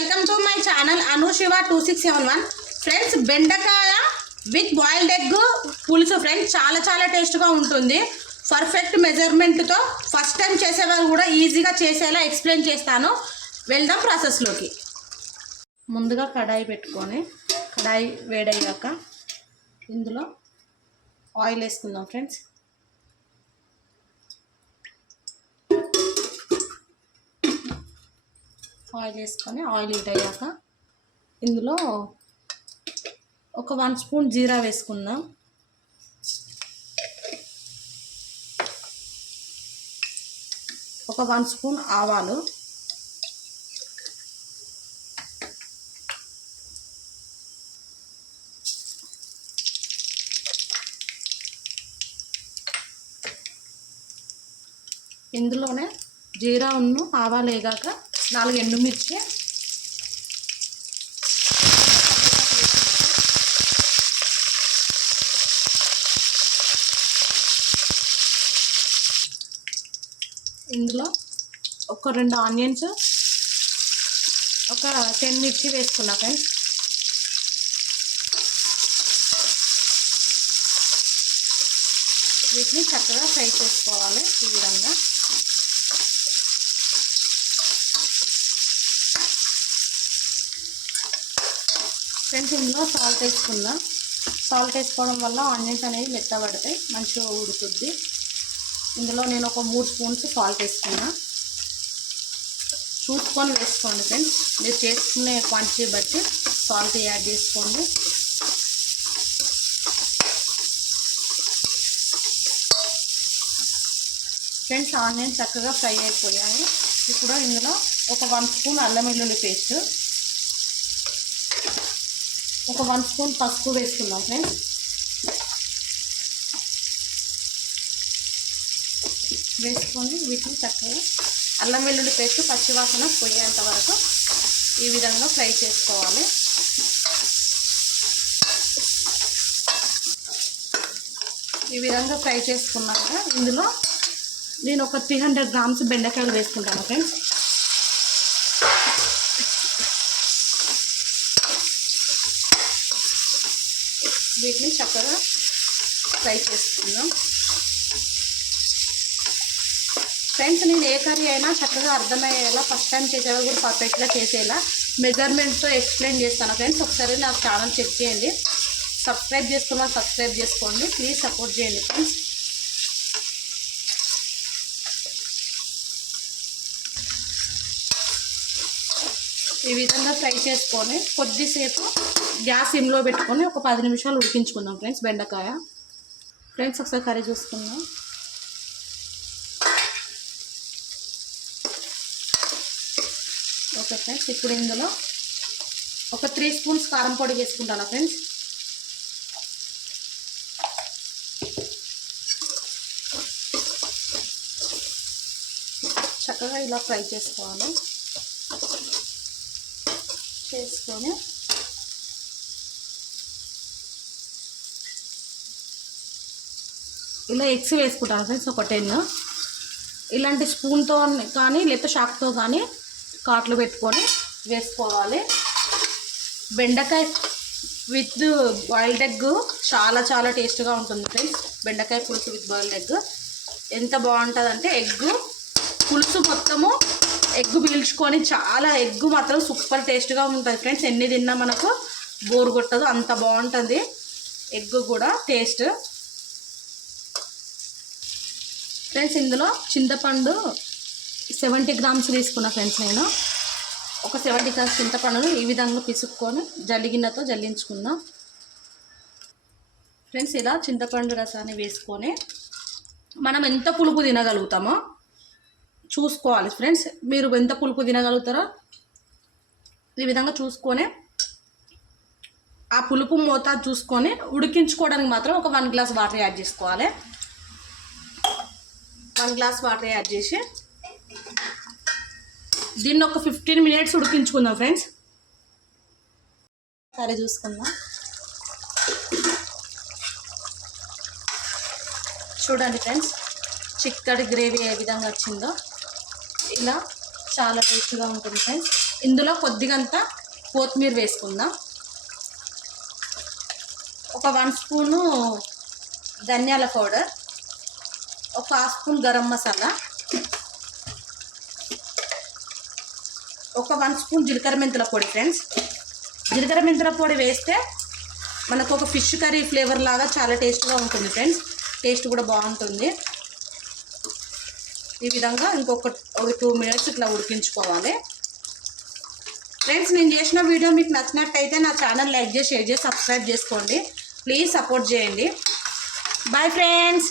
Welcome to my channel Anu Shiva two six seven one friends బెండకాయ with boiled egg పులుసు friends చాలా చాలా టేస్ట్గా ఉంటుంది. పర్ఫెక్ట్ మెజర్మెంట్తో ఫస్ట్ టైం చేసేవారు కూడా ఈజీగా చేసేలా ఎక్స్ప్లెయిన్ చేస్తాను. వెళ్దాం ప్రాసెస్లోకి ముందుగా కడాయి పెట్టుకొని కడాయి వేడయ్యాక ఇందులో ఆయిల్ వేసుకుందాం ఫ్రెండ్స్ ఆయిల్ వేసుకొని ఆయిల్ హీట్ అయ్యాక ఇందులో ఒక వన్ స్పూన్ జీరా వేసుకుందాం. ఒక వన్ స్పూన్ ఆవాలు. ఇందులోనే జీరా ఉన్ను ఆవాలు వేగాక నాలుగు ఎండుమిర్చి. ఇందులో ఒక రెండు ఆనియన్స్ ఒక టెన్ మిర్చి వేసుకున్నా ఫ్రెండ్స్. వీటిని చక్కగా ఫ్రై చేసుకోవాలి ఈ విధంగా. కొంచెంలో సాల్ట్ వేసుకుందాం సాల్ట్ వేసుకోవడం వల్ల ఆనియన్స్ అనేవి మెత్తబడతాయి మంచిగా ఉడుకుద్ది ఇందులో నేను ఒక మూడు స్పూన్స్ సాల్ట్ వేసుకున్నా. చూసుకొని వేసుకోండి ఫ్రెండ్స్ మీరు చేసుకునే క్వాంటిటీ బట్టి సాల్ట్ యాడ్ చేసుకోండి. ఫ్రెండ్స్ ఆనియన్ చక్కగా ఫ్రై అయిపోయాయి. ఇప్పుడు ఇందులో ఒక వన్ స్పూన్ అల్లం వెల్లుల్లి పేస్ట్. ఒక వన్ స్పూన్ పసుపు వేసుకుందాం ఫ్రెండ్స్ వేసుకొని వీటిని చక్కగా అల్లం వెల్లుల్లి పేస్ట్ పచ్చివాసన పోయేంత వరకు ఈ విధంగా ఫ్రై చేసుకోవాలి. ఈ విధంగా ఫ్రై చేసుకున్నాక ఇందులో నేను ఒక త్రీ హండ్రెడ్ గ్రామ్స్ బెండకాయలు వేసుకుంటాను ఫ్రెండ్స్ వీటిని చక్కగా ఫ్రై చేసుకుందాం. ఫ్రెండ్స్ నేను ఏ కర్రీ అయినా చక్కగా అర్థమయ్యేలా ఫస్ట్ టైం చేసేలా కూడా పర్ఫెక్ట్గా చేసేలా మెజర్మెంట్తో ఎక్స్ప్లెయిన్ చేస్తాను. ఫ్రెండ్స్ ఒకసారి నా ఛానల్ చెక్ చేయండి. సబ్స్క్రైబ్ చేసుకున్నా సబ్స్క్రైబ్ చేసుకోండి. ప్లీజ్ సపోర్ట్ చేయండి. ఫ్రెండ్స్ ఈ విధంగా ఫ్రై చేసుకొని కొద్దిసేపు గ్యాస్ సిమ్లో పెట్టుకొని ఒక పది నిమిషాలు ఉడికించుకుందాం ఫ్రెండ్స్ బెండకాయ. ఫ్రెండ్స్ ఒకసారి కర్రీ చూసుకుందాం. ఓకే ఫ్రెండ్స్ ఇప్పుడు ఇందులో ఒక త్రీ స్పూన్స్ కారం పొడి వేసుకుంటాను ఫ్రెండ్స్. చక్కగా ఇలా ఫ్రై చేసుకోవాలి. వేసుకొని ఇలా ఎగ్స్ వేసుకుంటాను ఫ్రెండ్స్ ఒక టెన్. ఇలాంటి స్పూన్తో కానీ లేకపోతే షాక్తో కానీ కాట్లు పెట్టుకొని వేసుకోవాలి. బెండకాయ విత్ బాయిల్డ్ ఎగ్ చాలా చాలా టేస్ట్గా ఉంటుంది ఫ్రెండ్స్. బెండకాయ పులుసు విత్ బాయిల్డ్ ఎగ్. ఎంత బాగుంటుందంటే ఎగ్ పులుసు మొత్తము ఎగ్ పీల్చుకొని చాలా ఎగ్ మాత్రం సూపర్ టేస్ట్గా ఉంటుంది ఫ్రెండ్స్. ఎన్ని తిన్నా మనకు బోరు కొట్టదు అంత బాగుంటుంది ఎగ్ కూడా టేస్ట్. ఫ్రెండ్స్ ఇందులో చింతపండు సెవెంటీ గ్రామ్స్ తీసుకున్నా ఫ్రెండ్స్ నేను. ఒక సెవెంటీ గ్రామ్స్ చింతపండును ఈ విధంగా పిసుక్కొని జల్లిగిన్నతో జల్లించుకున్నా ఫ్రెండ్స్ ఇలా చింతపండు రసాన్ని వేసుకొని మనం ఎంత పులుపు తినగలుగుతామో చూసుకోవాలి. ఫ్రెండ్స్ మీరు ఎంత పులుపు తినగలుగుతారో ఈ విధంగా చూసుకొని ఆ పులుపు మోతాదు చూసుకొని ఉడికించుకోవడానికి మాత్రం ఒక వన్ గ్లాస్ వాటర్ యాడ్ చేసుకోవాలి. వన్ గ్లాస్ వాటర్ యాడ్ చేసి దీన్ని ఒక ఫిఫ్టీన్ మినిట్స్ ఉడికించుకుందాం ఫ్రెండ్స్. సరే చూసుకుందాం. చూడండి ఫ్రెండ్స్ చిక్కటి గ్రేవీ ఏ విధంగా వచ్చిందో. ఇలా చాలా టేస్ట్గా ఉంటుంది ఫ్రెండ్స్. ఇందులో కొద్దిగంత కొత్తిమీర వేసుకుందాం. ఒక వన్ స్పూను ధనియాల పౌడర్ ఒక హాఫ్ స్పూన్ గరం మసాలా ఒక వన్ స్పూన్ జీలకర్ర మెంతుల పొడి ఫ్రెండ్స్. జీలకర్ర మెంతుల పొడి వేస్తే మనకు ఒక ఫిష్ కర్రీ ఫ్లేవర్ లాగా చాలా టేస్ట్గా ఉంటుంది ఫ్రెండ్స్. టేస్ట్ కూడా బాగుంటుంది. ఈ విధంగా ఇంకొక ఒక టూ మినిట్స్ ఇట్లా ఉడికించుకోవాలి. ఫ్రెండ్స్ నేను చేసిన వీడియో మీకు నచ్చినట్టయితే నా ఛానల్ లైక్ చేసి షేర్ చేసి సబ్స్క్రైబ్ చేసుకోండి. ప్లీజ్ సపోర్ట్ చేయండి. Bye friends